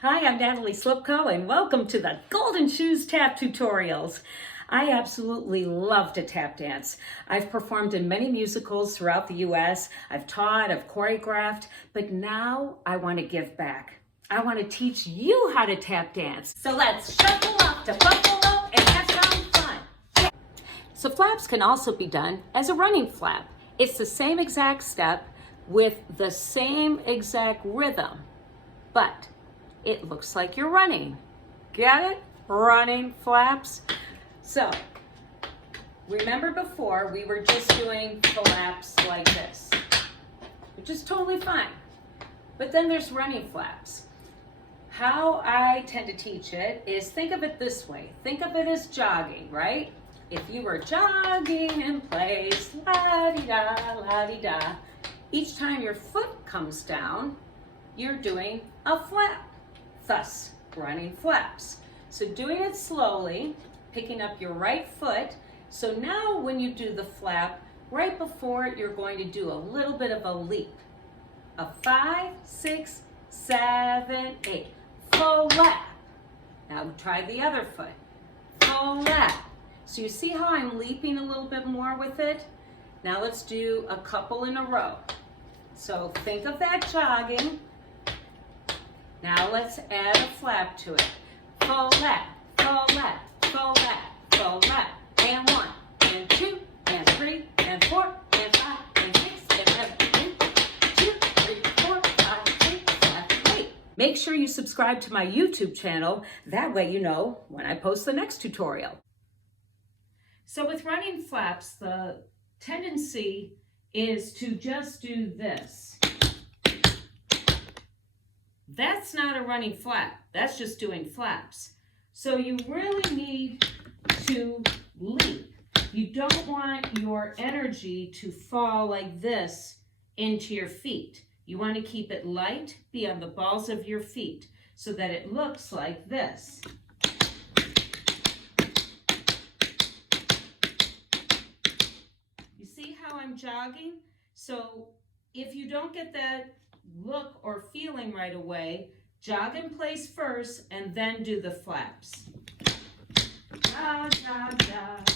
Hi, I'm Natalie Slipko, and welcome to the Golden Shoes Tap Tutorials. I absolutely love to tap dance. I've performed in many musicals throughout the U.S. I've taught, I've choreographed, but now I want to give back. I want to teach you how to tap dance. So let's shuffle up to Buffalo and have some fun. So flaps can also be done as a running flap. It's the same exact step with the same exact rhythm, but it looks like you're running. Get it? Running flaps. So, remember before we were just doing flaps like this, which is totally fine. But then there's running flaps. How I tend to teach it is think of it this way. Think of it as jogging, right? If you were jogging in place, la-di-da, la-di-da, each time your foot comes down, you're doing a flap. Thus, running flaps. So doing it slowly, picking up your right foot. So now when you do the flap, right before it, you're going to do a little bit of a leap. A 5, 6, 7, 8. Flap. Now try the other foot. Flap. So you see how I'm leaping a little bit more with it? Now let's do a couple in a row. So think of that jogging. Now let's add a flap to it. Flap, flap, flap, flap. And 1, and 2, and 3, and 4, and 5, and 6, and 7, 8, 2, 3, 4, 5, 6, 7, 8. Make sure you subscribe to my YouTube channel. That way you know when I post the next tutorial. So with running flaps, the tendency is to just do this. That's not a running flap. That's just doing flaps. So you really need to leap. You don't want your energy to fall like this into your feet. You want to keep it light, be on the balls of your feet so that it looks like this. You see how I'm jogging? So if you don't get that look or feeling right away, jog in place first and then do the flaps. Jog, jog, jog.